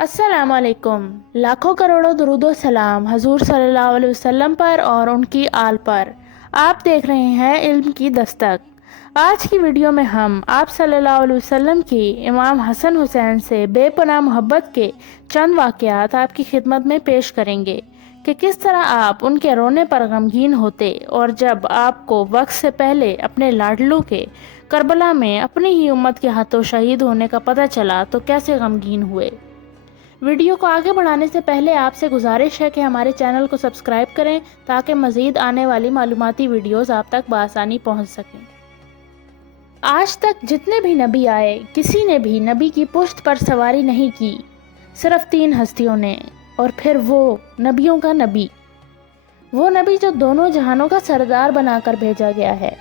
अस्सलाम वालेकुम। लाखों करोड़ों दुरूदो सलाम हजूर सल्लल्लाहु अलैहि वसल्लम पर और उनकी आल पर। आप देख रहे हैं इल्म की दस्तक। आज की वीडियो में हम आप सल्लल्लाहु अलैहि वसल्लम की इमाम हसन हुसैन से बेपनाह मोहब्बत के चंद वाक़यात आपकी खिदमत में पेश करेंगे कि किस तरह आप उनके रोने पर गमगीन होते और जब आपको वक्त से पहले अपने लाडलू के करबला में अपनी ही उम्मत के हाथों शहीद होने का पता चला तो कैसे गमगीन हुए। वीडियो को आगे बढ़ाने से पहले आपसे गुजारिश है कि हमारे चैनल को सब्सक्राइब करें ताकि मज़ीद आने वाली मालूमाती वीडियोस आप तक बआसानी पहुंच सकें। आज तक जितने भी नबी आए किसी ने भी नबी की पुश्त पर सवारी नहीं की, सिर्फ 3 हस्तियों ने, और फिर वो नबियों का नबी, वो नबी जो दोनों जहानों का सरदार बनाकर भेजा गया है।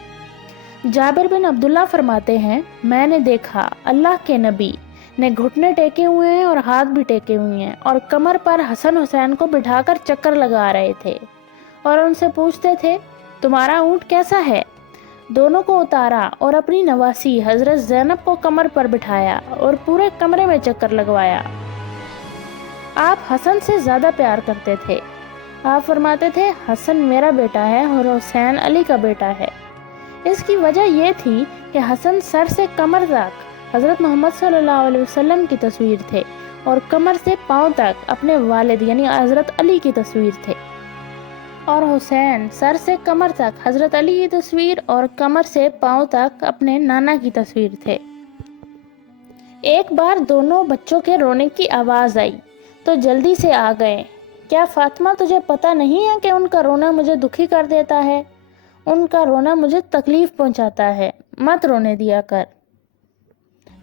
जाबिर बिन अब्दुल्ला फरमाते हैं, मैंने देखा अल्लाह के नबी ने घुटने टेके हुए हैं और हाथ भी टेके हुए हैं और कमर पर हसन हुसैन को बिठाकर चक्कर लगा रहे थे और उनसे पूछते थे, तुम्हारा ऊँट कैसा है। दोनों को उतारा और अपनी नवासी हजरत ज़ैनब को कमर पर बिठाया और पूरे कमरे में चक्कर लगवाया। आप हसन से ज़्यादा प्यार करते थे। आप फरमाते थे, हसन मेरा बेटा है और हुसैन अली का बेटा है। इसकी वजह यह थी कि हसन सर से कमर तक हज़रत मोहम्मद सल्लल्लाहु अलैहि वसल्लम की तस्वीर थे और कमर से पाँव तक अपने वालिद यानी हज़रत अली की तस्वीर थे, और हुसैन सर से कमर तक हज़रत अली की तस्वीर और कमर से पाँव तक अपने नाना की तस्वीर थे। एक बार दोनों बच्चों के रोने की आवाज़ आई तो जल्दी से आ गए। क्या फातिमा तुझे पता नहीं है कि उनका रोना मुझे दुखी कर देता है, उनका रोना मुझे तकलीफ़ पहुंचाता है, मत रोने दिया कर।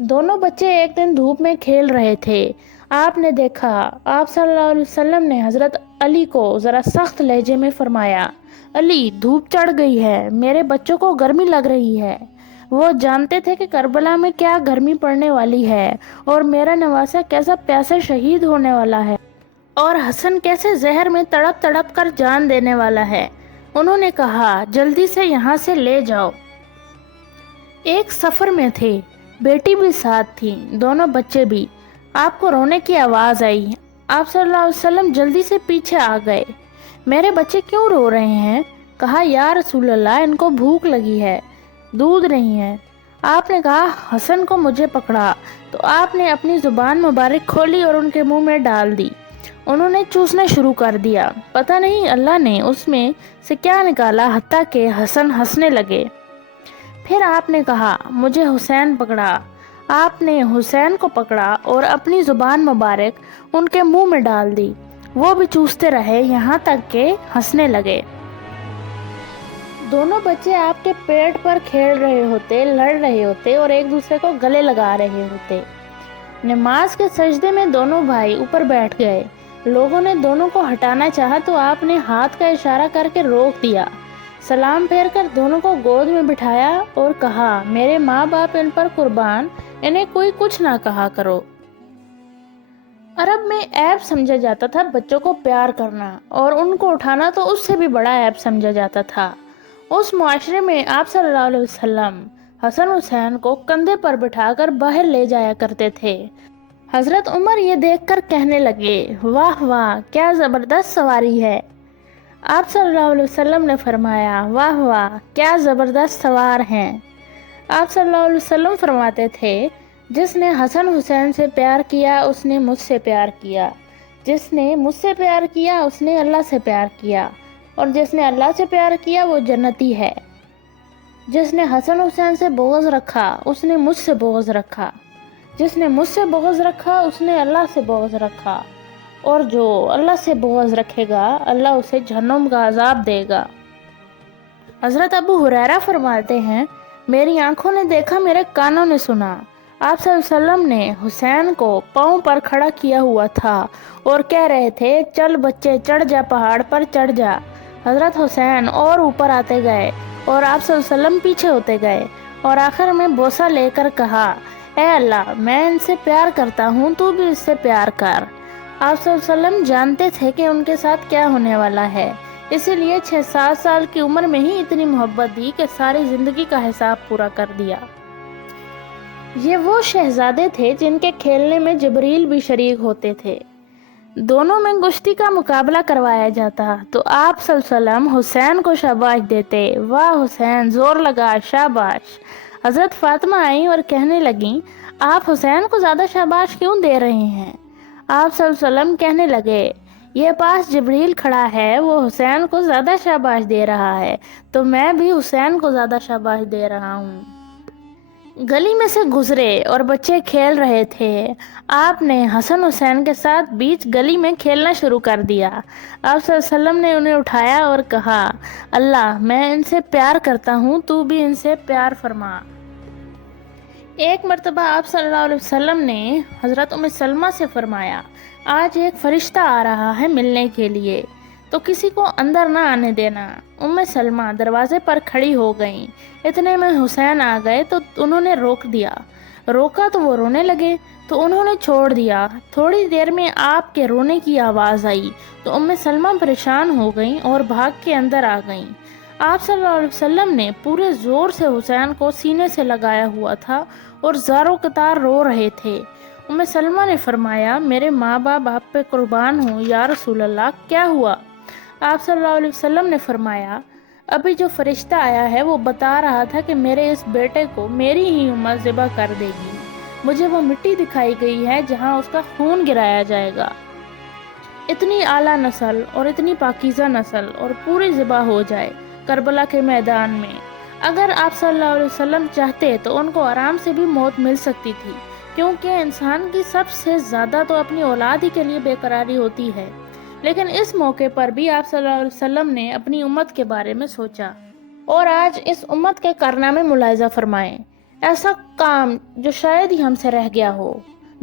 दोनों बच्चे एक दिन धूप में खेल रहे थे। आपने देखा आप सल्लल्लाहु अलैहि वसल्लम ने हज़रत अली को ज़रा सख्त लहजे में फरमाया, अली धूप चढ़ गई है, मेरे बच्चों को गर्मी लग रही है। वो जानते थे कि करबला में क्या गर्मी पड़ने वाली है और मेरा नवासा कैसा प्यासा शहीद होने वाला है और हसन कैसे जहर में तड़प तड़प कर जान देने वाला है। उन्होंने कहा, जल्दी से यहाँ से ले जाओ। एक सफ़र में थे, बेटी भी साथ थी, दोनों बच्चे भी। आपको रोने की आवाज़ आई। आप सल्लल्लाहु अलैहि वसल्लम जल्दी से पीछे आ गए। मेरे बच्चे क्यों रो रहे हैं? कहा, या रसूल अल्लाह, इनको भूख लगी है, दूध नहीं है। आपने कहा, हसन को मुझे पकड़ा, तो आपने अपनी ज़ुबान मुबारक खोली और उनके मुंह में डाल दी। उन्होंने चूसना शुरू कर दिया। पता नहीं अल्लाह ने उसमें से क्या निकाला, हत्ता के हसन हंसने लगे। फिर आपने कहा, मुझे हुसैन पकड़ा। आपने हुसैन को पकड़ा और अपनी ज़ुबान मुबारक उनके मुंह में डाल दी। वो भी चूसते रहे यहाँ तक के हंसने लगे। दोनों बच्चे आपके पेट पर खेल रहे होते, लड़ रहे होते और एक दूसरे को गले लगा रहे होते। नमाज के सजदे में दोनों भाई ऊपर बैठ गए। लोगों ने दोनों को हटाना चाहा तो आपने हाथ का इशारा करके रोक दिया। सलाम फेर कर दोनों को गोद में बिठाया और कहा, मेरे माँ बाप इन पर कुर्बान, इन्हें कोई कुछ ना कहा करो। अरब में ऐब समझा जाता था बच्चों को प्यार करना, और उनको उठाना तो उससे भी बड़ा ऐब समझा जाता था। उस मुआशरे में आप सल्लल्लाहु अलैहि वसल्लम हसन हुसैन को कंधे पर बिठाकर बाहर ले जाया करते थे। हज़रत उमर ये देखकर कहने लगे, वाह वाह, क्या ज़बरदस्त सवारी है। आप सल्लल्लाहु अलैहि वसल्लम ने फरमाया, वाह वाह, क्या ज़बरदस्त सवार हैं। आप सल्लल्लाहु अलैहि वसल्लम फरमाते थे, जिसने हसन हुसैन से प्यार किया उसने मुझसे प्यार किया, जिसने मुझसे प्यार किया उसने अल्लाह से प्यार किया, और जिसने अल्लाह से प्यार किया वो जन्नती है। जिसने हसन हुसैन से बोझ रखा उसने मुझसे बोझ रखा, जिसने मुझसे बोझ रखा उसने अल्लाह से बोझ रखा, और जो अल्लाह से बोझ रखेगा अल्लाह उसे जहन्नम का अजाब देगा। हज़रत अबू हुरैरा फरमाते हैं, मेरी आंखों ने देखा, मेरे कानों ने सुना। आप सल्लल्लाहु अलैहि वसल्लम ने हुसैन को पाँव पर खड़ा किया हुआ था और कह रहे थे, चल बच्चे चढ़ जा, पहाड़ पर चढ़ जा। हज़रत हुसैन और ऊपर आते गए और आप सल्लल्लाहु अलैहि वसल्लम पीछे होते गए और आखिर में बोसा लेकर कहा, ए अल्लाह, मैं इनसे प्यार करता हूँ, तू भी इससे प्यार कर। आप सल्लल्लाहु अलैहि वसल्लम जानते थे कि उनके साथ क्या होने वाला है, इसीलिए 6-7 साल की उम्र में ही इतनी मोहब्बत दी कि सारी ज़िंदगी का हिसाब पूरा कर दिया। یہ وہ شہزادے تھے جن کے کھیلنے میں جبریل بھی شریک ہوتے تھے۔ دونوں میں گشتی کا مقابلہ کروایا جاتا تو آپ صلی اللہ علیہ وسلم حسین کو شاباش دیتے، واہ حسین، زور لگا، شاباش۔ حضرت فاطمہ آئیں اور کہنے لگیں، آپ حسین کو زیادہ شاباش کیوں دے رہے ہیں؟ آپ صلی اللہ علیہ وسلم کہنے لگے، یہ پاس جبریل کھڑا ہے، وہ حسین کو زیادہ شاباش دے رہا ہے، تو میں بھی حسین کو زیادہ شاباش دے رہا ہوں۔ گلی میں سے گزرے اور بچے کھیل رہے تھے۔ آپ نے حسن حسین کے ساتھ بیچ گلی میں کھیلنا شروع کر دیا۔ آپ صلی اللہ علیہ وسلم نے انہیں اٹھایا اور کہا، اللہ، میں ان سے پیار کرتا ہوں، تو بھی ان سے پیار فرما۔ ایک مرتبہ آپ صلی اللہ علیہ وسلم نے حضرت ام سلمہ سے فرمایا، آج ایک فرشتہ آ رہا ہے ملنے کے لیے، تو کسی کو اندر نہ آنے دینا۔ ام سلمہ دروازے پر کھڑی ہو گئیں۔ اتنے میں حسین آ گئے تو انہوں نے روکا تو وہ رونے لگے تو انہوں نے چھوڑ دیا۔ تھوڑی دیر میں آپ کے رونے کی آواز آئی تو ام سلمہ پریشان ہو گئیں اور بھاگ کے اندر آ گئیں۔ آپ صلی اللہ علیہ وسلم نے پورے زور سے حسین کو سینے سے لگایا ہوا تھا اور زاروں قطار رو رہے تھے۔ ام سلمہ نے فرمایا، میرے ماں باپ آپ پہ قربان ہوں یا رسول اللہ، کیا ہوا؟ آپ صلی اللہ علیہ وسلم نے فرمایا، ابھی جو فرشتہ آیا ہے وہ بتا رہا تھا کہ میرے اس بیٹے کو میری ہی امت ذبح کر دے گی۔ مجھے وہ مٹی دکھائی گئی ہے جہاں اس کا خون گرایا جائے گا۔ اتنی اعلیٰ نسل اور اتنی پاکیزہ نسل اور پوری ذبح ہو جائے کربلا کے میدان میں۔ اگر آپ صلی اللہ علیہ وسلم چاہتے تو ان کو آرام سے بھی موت مل سکتی تھی، کیونکہ انسان کی سب سے زیادہ تو اپنی اولاد ہی کے لیے بے قراری ہوتی ہے، لیکن اس موقع پر بھی آپ صلی اللہ علیہ وسلم نے اپنی امت کے بارے میں سوچا۔ اور آج اس امت کے کارنامے ملاحظہ فرمائیں، ایسا کام جو شاید ہی ہم سے رہ گیا ہو،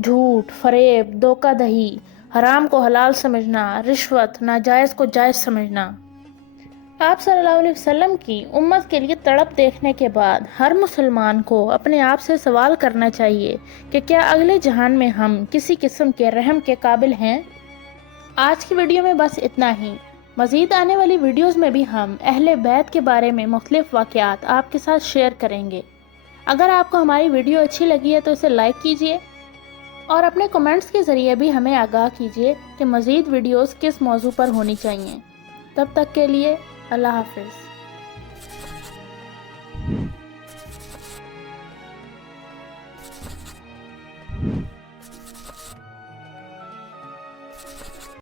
جھوٹ، فریب، دھوکہ دہی، حرام کو حلال سمجھنا، رشوت، ناجائز کو جائز سمجھنا۔ آپ صلی اللہ علیہ وسلم کی امت کے لیے تڑپ دیکھنے کے بعد ہر مسلمان کو اپنے آپ سے سوال کرنا چاہیے کہ کیا اگلے جہان میں ہم کسی قسم کے رحم کے قابل ہیں؟ آج کی ویڈیو میں بس اتنا ہی۔ مزید آنے والی ویڈیوز میں بھی ہم اہل بیت کے بارے میں مختلف واقعات آپ کے ساتھ شیئر کریں گے۔ اگر آپ کو ہماری ویڈیو اچھی لگی ہے تو اسے لائک کیجیے اور اپنے کمنٹس کے ذریعے بھی ہمیں آگاہ کیجیے کہ مزید ویڈیوز کس موضوع پر ہونی چاہیے۔ تب تک کے لیے اللہ حافظ۔